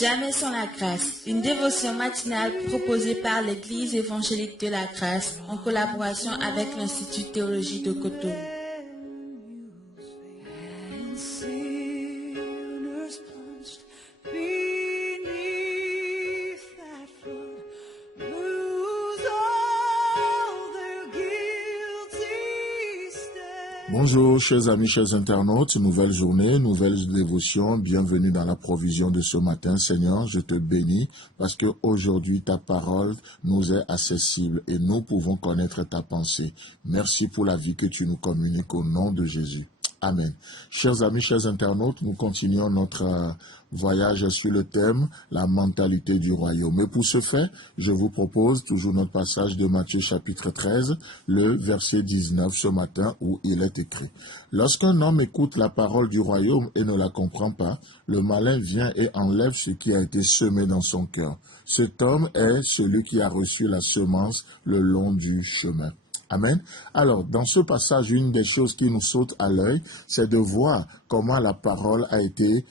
Jamais sans la grâce, une dévotion matinale proposée par l'Église évangélique de la grâce en collaboration avec l'Institut de théologie de Cotonou. Bonjour chers amis, chers internautes, nouvelle journée, nouvelle dévotion, bienvenue dans la provision de ce matin. Seigneur, je te bénis parce que aujourd'hui ta parole nous est accessible et nous pouvons connaître ta pensée. Merci pour la vie que tu nous communiques au nom de Jésus. Amen. Chers amis, chers internautes, nous continuons notre voyage sur le thème « La mentalité du royaume ». Et pour ce fait, je vous propose toujours notre passage de Matthieu chapitre 13, le verset 19 ce matin où il est écrit « Lorsqu'un homme écoute la parole du royaume et ne la comprend pas, le malin vient et enlève ce qui a été semé dans son cœur. Cet homme est celui qui a reçu la semence le long du chemin. » Amen. Alors, dans ce passage, une des choses qui nous saute à l'œil, c'est de voir comment la parole a été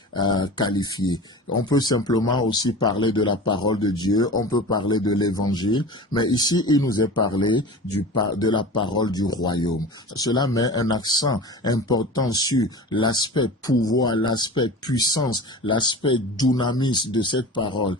qualifiée. On peut simplement aussi parler de la parole de Dieu, on peut parler de l'évangile, mais ici, il nous est parlé de la parole du royaume. Cela met un accent important sur l'aspect pouvoir, l'aspect puissance, l'aspect dunamis de cette parole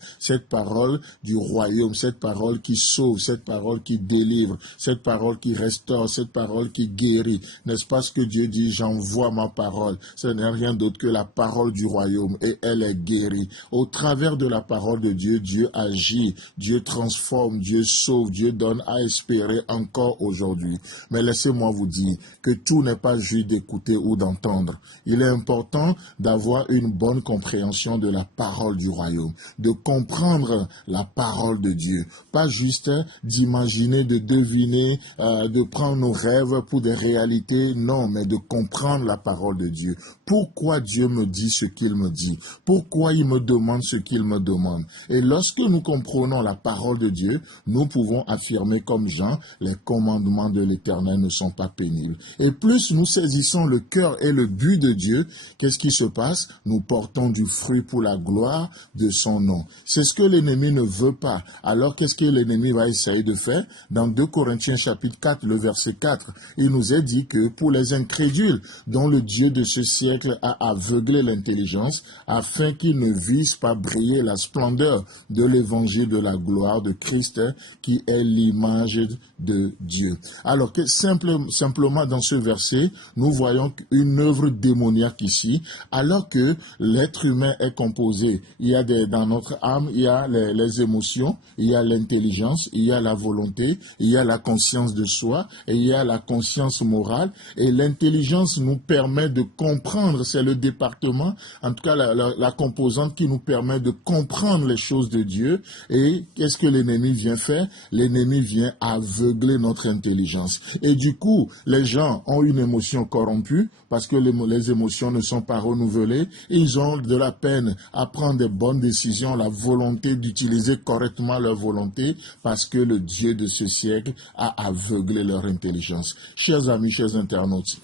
du royaume, cette parole qui sauve, cette parole qui délivre, cette parole qui restaure, cette parole qui guérit. N'est-ce pas ce que Dieu dit? J'envoie ma parole. Ce n'est rien d'autre que la parole du royaume et elle est guérie. Au travers de la parole de Dieu, Dieu agit, Dieu transforme, Dieu sauve, Dieu donne à espérer encore aujourd'hui. Mais laissez-moi vous dire que tout n'est pas juste d'écouter ou d'entendre. Il est important d'avoir une bonne compréhension de la parole du royaume, de comprendre la parole de Dieu. Pas juste d'imaginer, de deviner, de prendre nos rêves pour des réalités, non, mais de comprendre la parole de Dieu. Pourquoi Dieu me dit ce qu'il me dit? Pourquoi il me demande ce qu'il me demande? Et lorsque nous comprenons la parole de Dieu, nous pouvons affirmer comme Jean, les commandements de l'Éternel ne sont pas pénibles. Et plus nous saisissons le cœur et le but de Dieu, qu'est-ce qui se passe? Nous portons du fruit pour la gloire de son nom. C'est ce que l'ennemi ne veut pas. Alors qu'est-ce que l'ennemi va essayer de faire? Dans 2 Corinthiens chapitre 4, le verset 4, il nous est dit que pour les incrédules, dont le Dieu de ce siècle a aveuglé l'intelligence, afin qu'ils ne vissent pas briller la splendeur de l'évangile de la gloire de Christ, qui est l'image de Dieu. Alors que simplement dans ce verset, nous voyons une œuvre démoniaque ici, alors que l'être humain est composé. Il y a dans notre âme, il y a les émotions, il y a l'intelligence, il y a la volonté, il y a la conscience de soi, et il y a la conscience morale, et l'intelligence nous permet de comprendre, c'est le département, en tout cas la composante qui nous permet de comprendre les choses de Dieu. Et qu'est-ce que l'ennemi vient faire? L'ennemi vient aveugler notre intelligence. Et du coup, les gens ont une émotion corrompue, parce que les émotions ne sont pas renouvelées, et ils ont de la peine à prendre des bonnes décisions, la volonté d'utiliser correctement leur volonté, parce que le Dieu de ce siècle a aveuglé leur intelligence. Chers amis, chers internautes,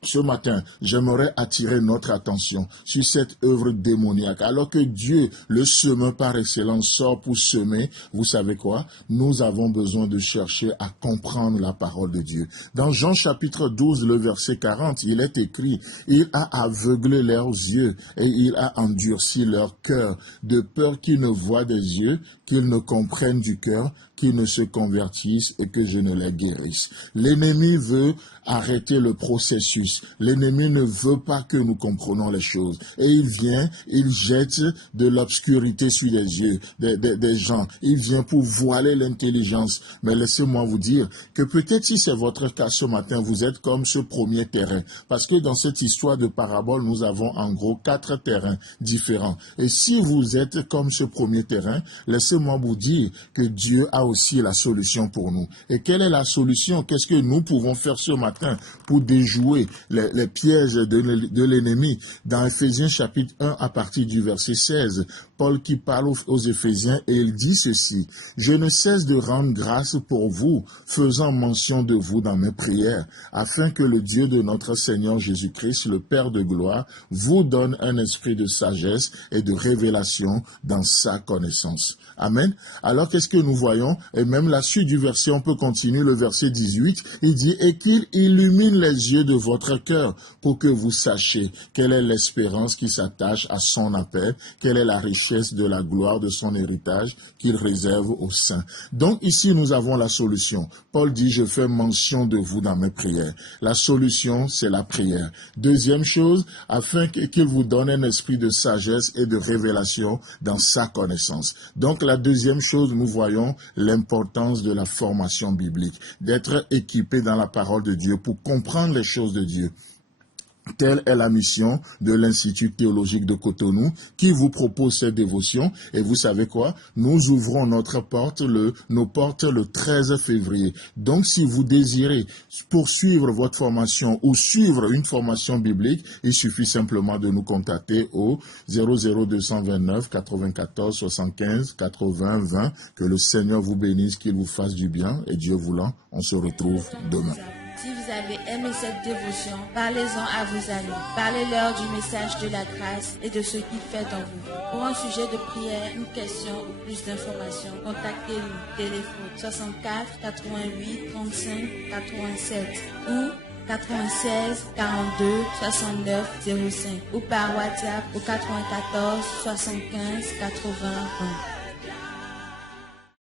ce matin, j'aimerais attirer notre attention sur cette œuvre démoniaque. Alors que Dieu, le semeur par excellence, sort pour semer, vous savez quoi? Nous avons besoin de chercher à comprendre la parole de Dieu. Dans Jean chapitre 12, le verset 40, il est écrit, « Il a aveuglé leurs yeux et il a endurci leur cœur, de peur qu'ils ne voient des yeux, qu'ils ne comprennent du cœur, qu'ils ne se convertissent et que je ne les guérisse. » L'ennemi veut arrêter le processus. L'ennemi ne veut pas que nous comprenions les choses. Et il vient, il jette de l'obscurité sur les yeux des gens. Il vient pour voiler l'intelligence. Mais laissez-moi vous dire que peut-être si c'est votre cas ce matin, vous êtes comme ce premier terrain. Parce que dans cette histoire de parabole, nous avons en gros 4 terrains différents. Et si vous êtes comme ce premier terrain, laissez-moi vous dire que Dieu a aussi la solution pour nous. Et quelle est la solution? Qu'est-ce que nous pouvons faire ce matin pour déjouer les pièges de l'ennemi? Dans Ephésiens chapitre 1 à partir du verset 16, Paul qui parle aux Éphésiens et il dit ceci: « Je ne cesse de rendre grâce pour vous, faisant mention de vous dans mes prières, afin que le Dieu de notre Seigneur Jésus-Christ, le Père de gloire, vous donne un esprit de sagesse et de révélation dans sa connaissance. » Amen. Alors qu'est-ce que nous voyons? Et même la suite du verset, on peut continuer le verset 18. Il dit: « Et qu'il illumine les yeux de votre cœur pour que vous sachiez quelle est l'espérance qui s'attache à son appel, quelle est la richesse de la gloire de son héritage qu'il réserve aux saints. » Donc ici, nous avons la solution. Paul dit: « Je fais mention de vous dans mes prières. » La solution, c'est la prière. Deuxième chose, afin qu'il vous donne un esprit de sagesse et de révélation dans sa connaissance. Donc la deuxième chose, nous voyons l'importance de la formation biblique, d'être équipé dans la parole de Dieu pour comprendre les choses de Dieu. Telle est la mission de l'Institut théologique de Cotonou qui vous propose cette dévotion. Et vous savez quoi? Nous ouvrons nos portes le 13 février. Donc, si vous désirez poursuivre votre formation ou suivre une formation biblique, il suffit simplement de nous contacter au 00229 94 75 80 20. Que le Seigneur vous bénisse, qu'il vous fasse du bien et Dieu voulant, on se retrouve demain. Si vous avez aimé cette dévotion, parlez-en à vos amis. Parlez-leur du message de la grâce et de ce qu'il fait dans vous. Pour un sujet de prière, une question ou plus d'informations, contactez-nous. Téléphone 64 88 35 87 ou 96 42 69 05 ou par WhatsApp au 94 75 81.